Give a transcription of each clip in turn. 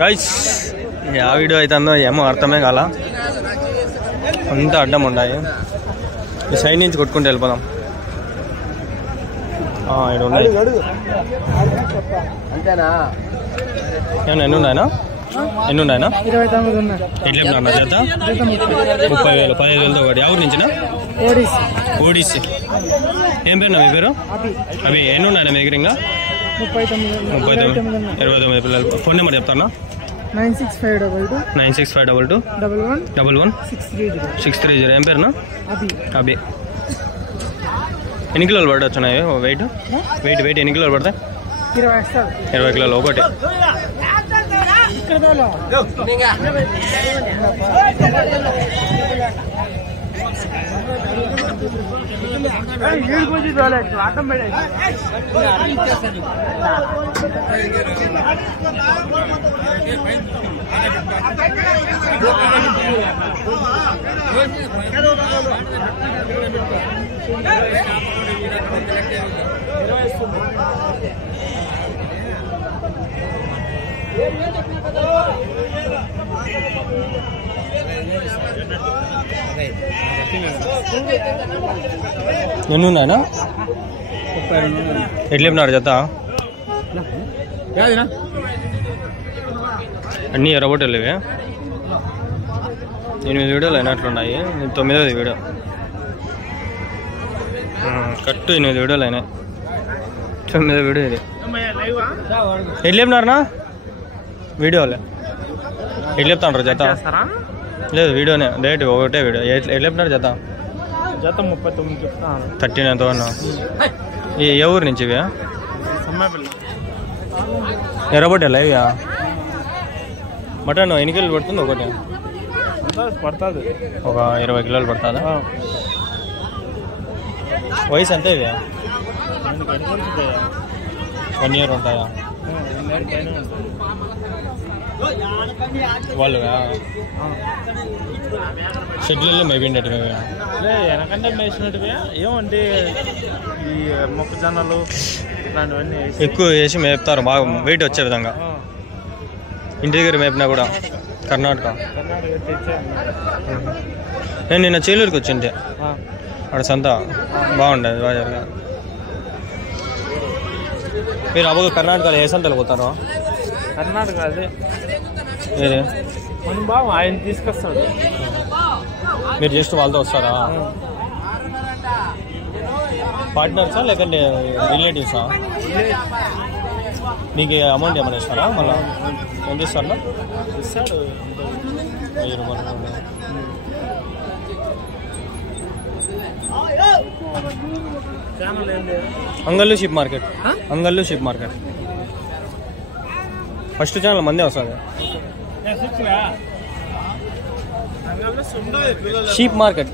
Guys ఆ video అవుతుందో ఏమో అర్థమే కాల, అంతా అడ్డం ఉన్నాయి. ఈ సైడ్ నుంచి కొట్టుకుంటూ వెళ్ళిపోదాం. ఇక్కడ ఉన్నాయి ఎన్ని ఉన్నాయనా? ఎన్ని ఉన్నాయనా? 29 ఉన్నాయి. ఎట్లా జత 30,000 15,000తో ఒకటి. ఎవరి నుంచినా? ఓడిసి. ఏం పేరునా మీ పేరు? అవి ఎన్ని ఉన్నాయన్నా మీ దగ్గర? ఇంకా 39 29 పిల్లలు. ఫోన్ నెంబర్ చెప్తానా? 9652 11 630. ఏం పేరునా? అభి. ఎన్ని కిలోలు పడవచ్చున్నాయి వెయిట్? వెయిట్ ఎన్ని కిలోలు పడతాయి? 20 కిలోలు ఒకటి. ఎన్ని ఉన్నాయనా? ఎట్లా చెప్పినారు జత? అన్నీ ఎర్రబొట్టలు ఇవి. 8 వీడియోలు అయినట్లున్నాయి. 9వ వీడియో కట్టు. 8 వీడియోలు అయినాయి. 9వ వీడియో ఇది. ఎట్లా చెప్పినారనా వీడియోలే? ఎట్లా చెప్తాను జత? లేదు వీడియోనే డైరెక్ట్ ఒకటే వీడియో. ఎట్లా చెప్పినారు జత? 39 చెప్తాను. 13 ఎంత అన్నా? ఏ ఊరు నుంచి ఇవి? ఎర్రబొట్టేలా ఇవి? మటన్ ఎన్ని కిలోలు పడుతుంది ఒకటి? పడుతుంది ఒక 20 కిలోలు పడుతుందా? వయసు ఎంత ఇది? 1 ఇయర్ ఉంటాయా వాళ్ళు? షెడ్యూల్లో మేపిండేటివి వెనకంటే మేసినట్టువే. ఏమంటే ఈ మొక్కజొన్నలు ఇట్లాంటివన్నీ ఎక్కువ వేసి మేపుతారు బాగా వెయిట్ వచ్చే విధంగా. ఇంటి దగ్గర మేపినా కూడా కర్ణాటక. నేను నిన్న చేలూరుకి వచ్చింటే అక్కడ సంత బాగుండేది బాగా జరిగింది. మీరు అబ్బగా కర్ణాటకలో ఏ సంతలు పోతారు? కర్ణాటక అదే ఏది మన బాబు ఆయన తీసుకొస్తాడు. మీరు జస్ట్ వాళ్ళతో వస్తారా? పార్ట్నర్సా లేకంటే రిలేటివ్సా? మీకు అమౌంట్ ఏమైనా ఇస్తారా? మళ్ళీ ఎంత ఇస్తారా? ఇస్తాడు 1000 రూపాయలు. అంగళ్ళు షిప్ మార్కెట్. అంగళ్ళు షిప్ మార్కెట్ ఫస్ట్ ఛానల్ మందే వస్తుంది. Sheep market.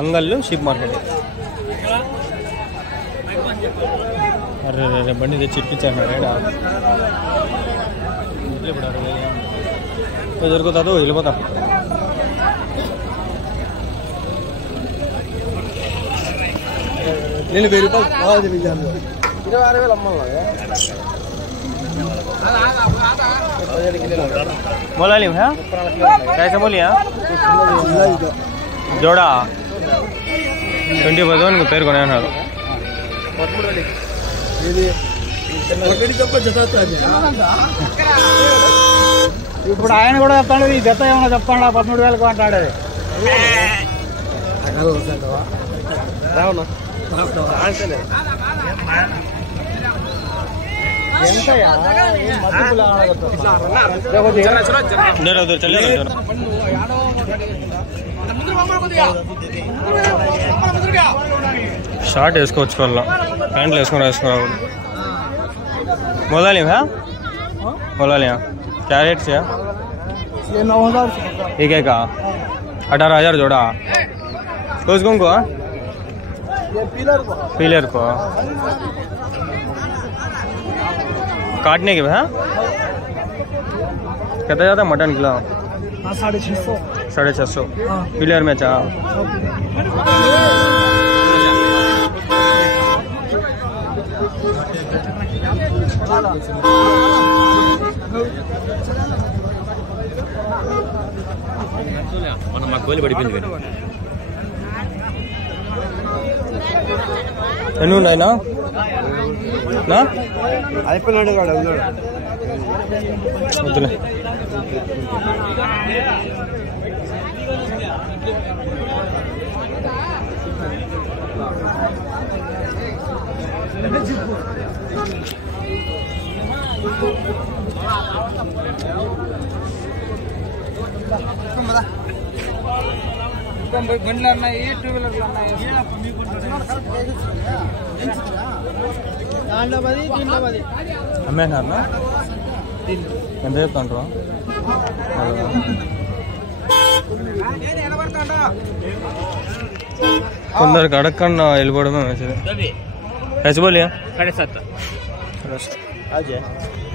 అంగళ్ళు షీప్ మార్కెట్. అరే రే బండి తెచ్చి ఇప్పించాను రేడా. ఇప్పుడు దొరుకుతాడు వెళ్ళిపోతా. నేను 1000 రూపాయలు 26,000 అమ్మాలి. बोला लिम है कैसे बोलिए? जोड़ा 20 పేరు కొనేన్నారు. ఇప్పుడు ఆయన కూడా చెప్తాడు ఈ జత ఏమన్నా చెప్పండి 13,000 అంటాడు. షార్ట్ వేసుకోవచ్చు వాళ్ళ ప్యాంట్లు వేసుకోరాదు. मोला है मोला लिया क्या रेट से? ये 9,000 एक है का 18,000 जोड़ा. उसको को पिलर को काटने के है कितना जाता है मटन किलो? 650 पिलर में चाह కోలి పడిపోయింది. ఎన్ని ఉన్నాయినా అయిపోయినాడు వద్దులే. బండ్లు ఉన్నాయి, 2 వీలర్లు ఉన్నాయి. దాంట్లో 10 దీంట్లో 10. అమ్మేనారా? ఎంత చెప్తాంటారు? కొందరికి అడగకుండా వెళ్ళిపోవడమే మంచిది. कैसे बोलिए? 7.5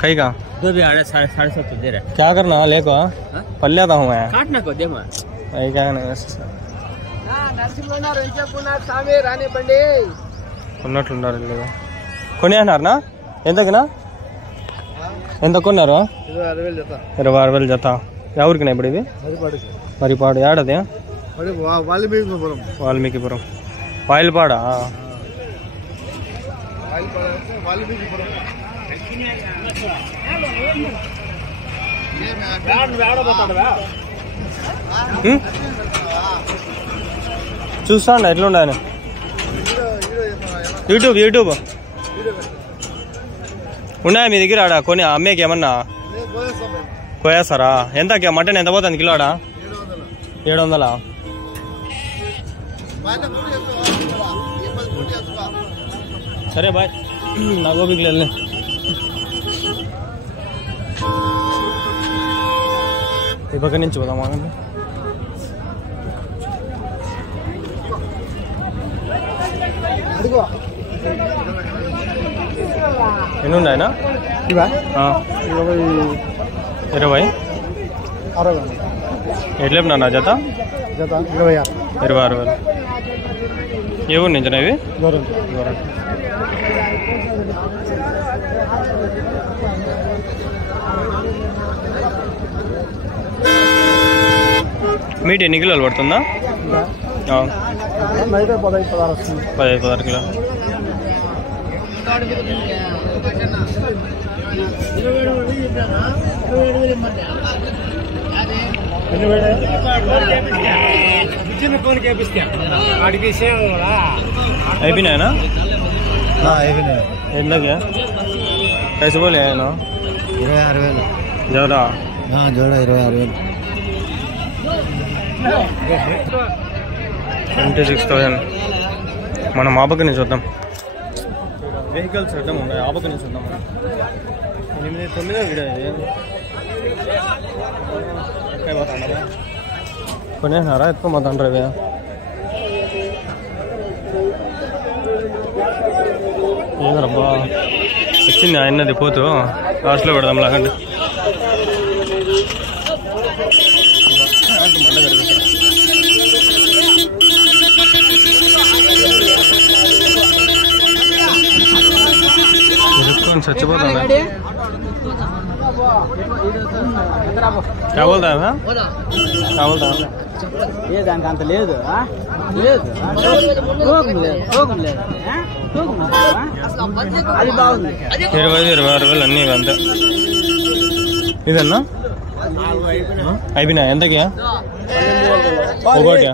कहीं का 7.5 दे रहा है. क्या करना लेको पल जाता हूँ मैं काटना को दे मैं वही क्या ఉన్నట్లున్నారు లేదా కొనేనారనా? ఎంతకినా? ఎంత కొన్నారు? 26,000 జత. ఎవరికినా ఇప్పుడు ఇది? మరిపాడు. ఏడది? వాల్మీకిపురం. వాయిల్పాడా? చూస్తాండి ఎట్లుండని. యూట్యూబ్ ఉన్నాయా మీ దగ్గర? ఆడ కొని అమ్మేకి ఏమన్నా కోయేస్తారా? ఎంత మటన్ ఎంత పోతుంది కిలో ఆడ? 700. సరే బాయ్, నా గోపికి వెళ్ళి. ఈ పక్క నుంచి పోదామా? ఎన్ని ఉన్నాయనా? 20. ఎట్లా నా జత? 26,000. ఏ ఊరు నుంచి ఇవి? మీట్ ఎన్ని కిలోలు పడుతుందా? 15-16 కిలో. అయిపోయినాయనా? ఎంతకే? कैसे बोले हैं ना? 26,000 जोड़ा? हाँ जोड़ा 26,000. 26,000. మనం ఆ పక్క నుంచి చూద్దాం. వెహికల్స్ అడ్డం ఉన్నాయి, ఆ పక్క నుంచి చూద్దాం. 8-9 వీడియో ఇది. కొనేసినారా? ఎక్కువ మాత్రం ఇవి ఏదబ్బా వచ్చింది ఆయన్నది పోతూ లాస్ట్లో పెడదాం లాగండి. మండ ఇరుక్కొని చచ్చిపోతాం. क्या बोलता है? क्या बोलता है? ये దానికి అంత లేదు. లేదు అది బాగుంది. 20-26,000 అన్నీ అంతే. ఇదన్నా అయిపోయినా? ఎంతకి? ఒకటి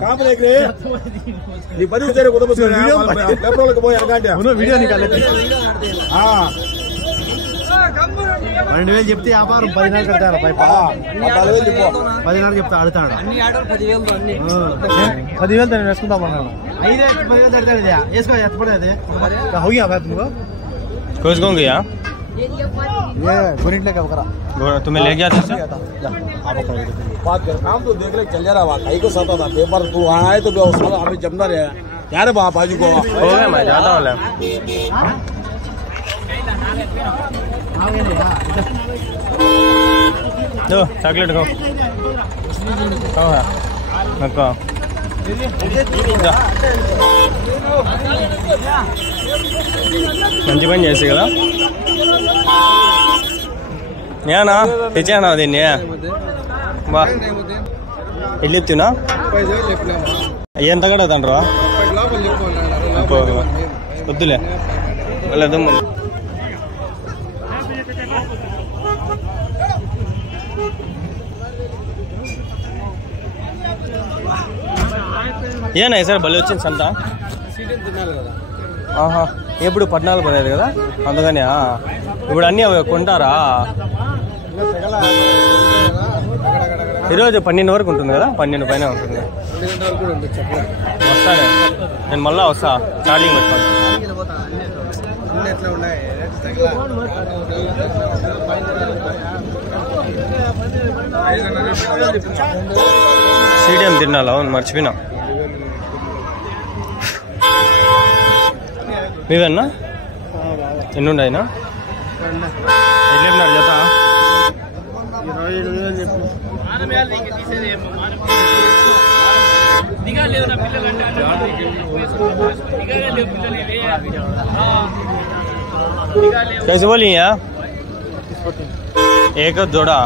వీడియో 12,000 చెప్తే వ్యాపారం 14,000 కడతాడు. 14,000 చెప్తా అడుగుతాడు. 10,000 తను వేసుకుందాం అన్నాడు. 5,000 తడతాడు. వేసుకో ఎత్తపడేది कुछ कौन गया? गुरिंटले का बकरा तुम्हें ले गया था? बात कर काम तो देख ले चल जा रहा कहीं को सता था पेपर तू आए तो हमें जमना रहे यार बाजू को हो गया। मैं जाता हूँ दो चॉकलेट खाओ नक्को మంచి పని చేసి కదా ఏనా తెచ్చానా దీన్ని బా ఎల్లు చెప్తున్నా ఎంత కడతాండ్రా వద్దులే వెళ్ళదు ఏనా సార్ భలే వచ్చింది సంత ఆహా ఎప్పుడు 14-15 కదా అందుకని ఇప్పుడు అన్నీ కొంటారా ఈరోజు 12 వరకు ఉంటుంది కదా 12 పైన ఉంటుంది వస్తానే నేను మళ్ళా వస్తా ఛార్జింగ్ పెట్టుకోండి సీడియం తిన్నాలా అవును మర్చిపోయినా మీవన్నా ఎన్నుండి అయినా ఎట్లేపినారు జత कैसे बोली यार एक जोड़ा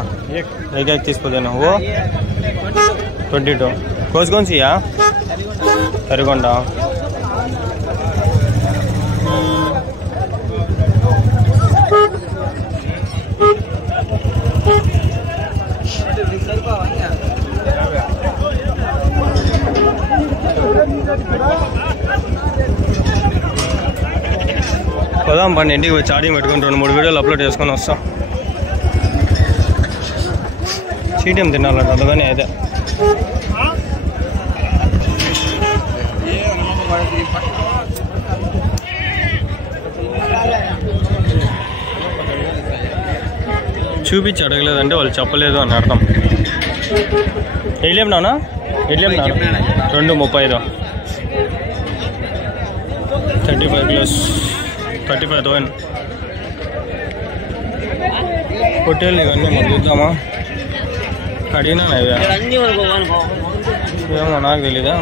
एक तीसको देना वो 22 कौन सी यार तरीकोंडा పోదాం పండి ఇంటికి పోయి ఛార్జింగ్ పెట్టుకుని 2-3 వీడియోలు అప్లోడ్ చేసుకొని వస్తాం చీటియం తినాలంట అందుకని అయితే చూపించి అడగలేదంటే వాళ్ళు చెప్పలేదు అని అర్థం ఎట్లేమినానా 2:35 35,000 హోటల్ ఇవన్నీ మనం చూద్దామా అడిగినా ఏమో నాకు తెలీదా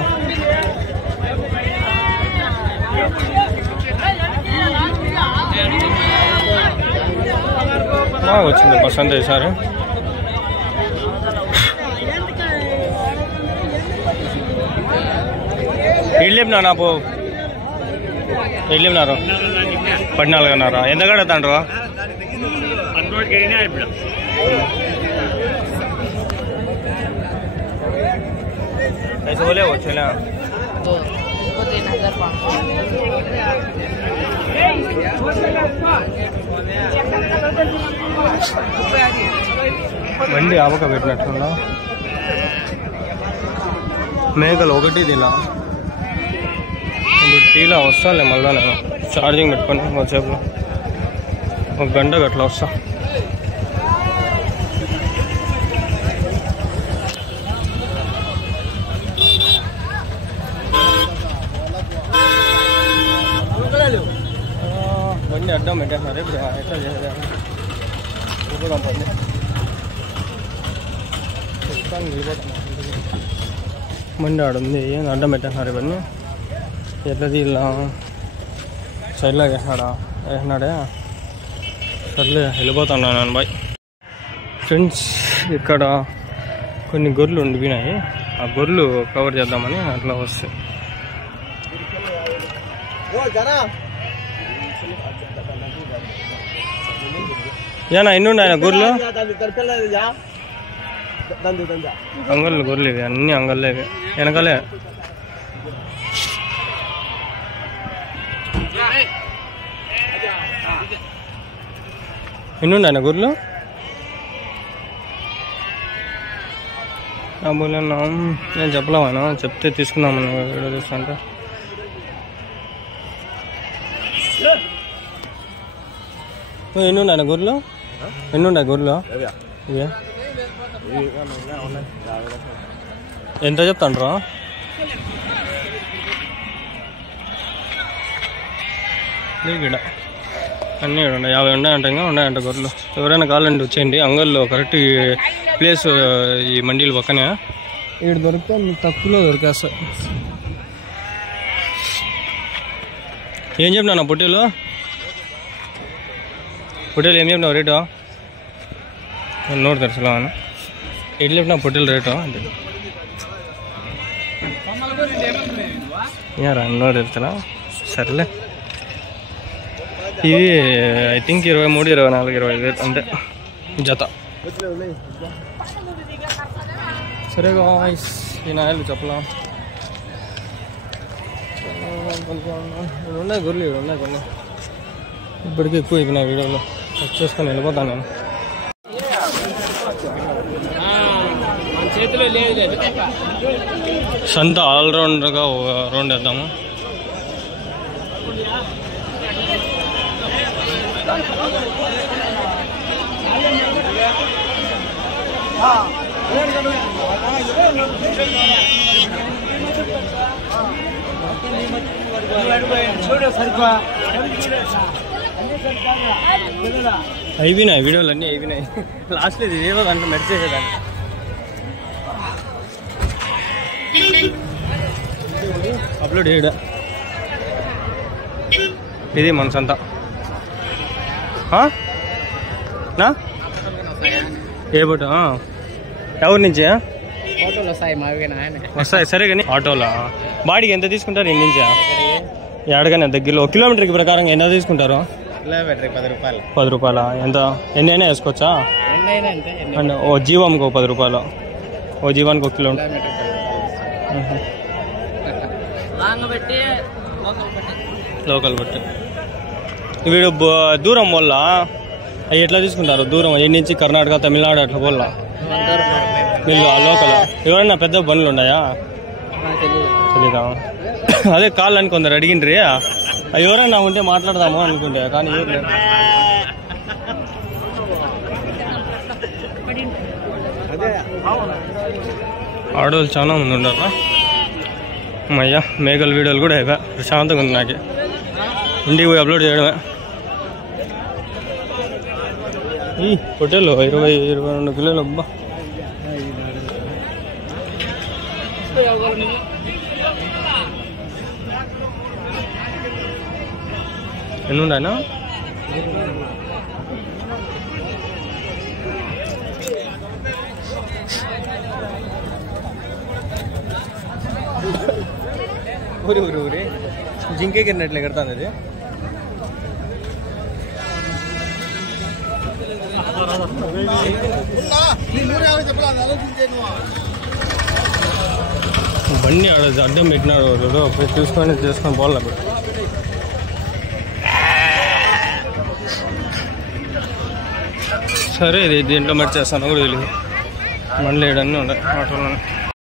బాగా వచ్చింది బస్ అంతా ఈసారి వెళ్ళినా నాకు వెళ్ళినారు 14 అన్నారా ఎంత కడతాండ్రు ऐसे बोले वो चला బండి ఆవక పెట్టినట్టున్నా మేకలు ఒకటి తిలా ఇప్పుడు తీలా వస్తాలే మళ్ళా నేను ఛార్జింగ్ పెట్టుకొని కొంతసేపు 1 గంట అట్లా వస్తా బండి అడ్డం పెట్టేస్తున్నారు ఇప్పుడు ఎట్లా చేయాలి బండి బండి ఆడుంది అడ్డం పెట్టేస్తున్నారు ఇవన్నీ ఎట్లా తీలా సైడ్లో వేసినాడే సర్లే వెళ్ళిపోతున్నాను నేను బాయ్ ఫ్రెండ్స్ ఇక్కడ కొన్ని గొర్రెలు ఉండిపోయినాయి ఆ గొర్రెలు కవర్ చేద్దామని అట్లా వస్తాయి ఏనా ఎన్నుండి ఆయన గొర్రెలు అంగళ్ళు గొర్రెలు ఇవి అన్ని అంగళ్ళే ఇవి వెనకాలే ఎన్నుండి ఆయన గొర్రెలు బోలేనా నేను చెప్పలేమా చెప్తే తీసుకుందామని వీడియో తీస్తుంటే ఎన్నుండి ఆయన గొర్రెలు ఎన్నుండి గొర్రెలు ఇవే ఎంత చెప్తాండ్రా ఇక్కడ అన్నీ ఉన్నాయి 50 ఉన్నాయంట ఇంకా ఉన్నాయంట గొర్రెలు ఎవరైనా కావాలంటే వచ్చేయండి అంగల్లో కరెక్ట్ ప్లేస్ ఈ మండీల పక్కనే ఇక్కడ దొరికితే తక్కువలో దొరికేస్తాయి ఏం చెప్పినా పొట్టేలు ఏం చెప్పినావు రేటు నోట్ తెరసలా ఎట్లా చెప్పినా పొట్టేలు రేటు అంటే యారా అన్నోరు వెళ్తారా సరేలే ఇవి ఐ థింక్ 23, 24, 25 అంటే జత సరేగా ఈ నాయలు చెప్పలా ఉన్నాయి గొర్రెలు ఉన్నాయి కొన్ని ఇప్పటికీ ఎక్కువ ఇవి నా వీడియోలో వచ్చేసుకొని వెళ్ళిపోతాను నేను సంత ఆల్రౌండర్గా రౌండ్ వేద్దాము అయిపోయినాయి వీడియోలు అన్నీ అయిపోయినాయి లాస్ట్లో ఇది ఏదో దాంట్లో మెడిచేసేదాన్ని అప్లోడ్ చేయడా ఇది మన సంత నా ఏ బోట ఎవరి నుంచి వస్తాయి సరే కానీ ఆటోలా బాడీకి ఎంత తీసుకుంటారు ఎన్ని నుంచా ఎడగానే దగ్గరలో కిలోమీటర్కి ప్రకారం ఎంత తీసుకుంటారు 10 రూపాయల ఎంత ఎన్ని అయినా వేసుకోవచ్చా అంటే ఓ జీవంకి 10 రూపాయలు ఓ జీవానికి 1 కిలోమీటర్ లోకల్ బట్టి వీడు దూరం వల్ల అవి ఎట్లా తీసుకుంటారు దూరం ఎన్ని నుంచి కర్ణాటక తమిళనాడు అట్లా పోల్లా వీళ్ళు లోకల్ ఎవరైనా పెద్ద బండ్లు ఉన్నాయా తెలీదా అదే కాల్ అని కొందరు అడిగిండ్రి ఎవరైనా ఉంటే మాట్లాడదాము అనుకుంటే కానీ ఆడవాళ్ళు చాలా మంది ఉండరు అయ్యా మేఘల వీడియోలు కూడా అయిపోయా ప్రశాంతంగా ఉంది నాకు ఇంటికి పోయి అప్లోడ్ చేయడమే ఈ హోటల్లో 22 కిలోలు అబ్బా ఎన్ని ఉన్నాయనా ఊరి జింకే కిన్నట్లే కడతాను అది బండి ఆడ అడ్డం పెట్టినాడు చూసుకొని పోలే సరే ఇది దీంట్లో మరి చేస్తాను కూడా తెలియదు మళ్ళీ ఏడన్నీ ఉన్నాయి ఆటోలో